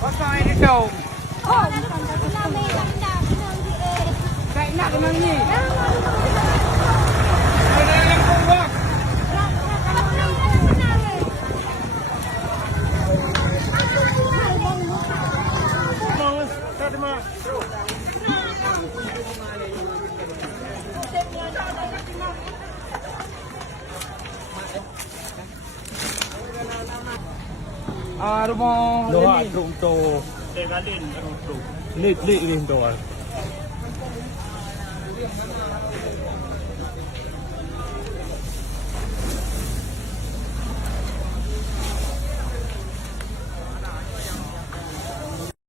Basta ini dong. Oh, namin lang na. Kain na naman ni. Ada yang buat. Rumah Doa untuk Tegalin untuk lit rin doa.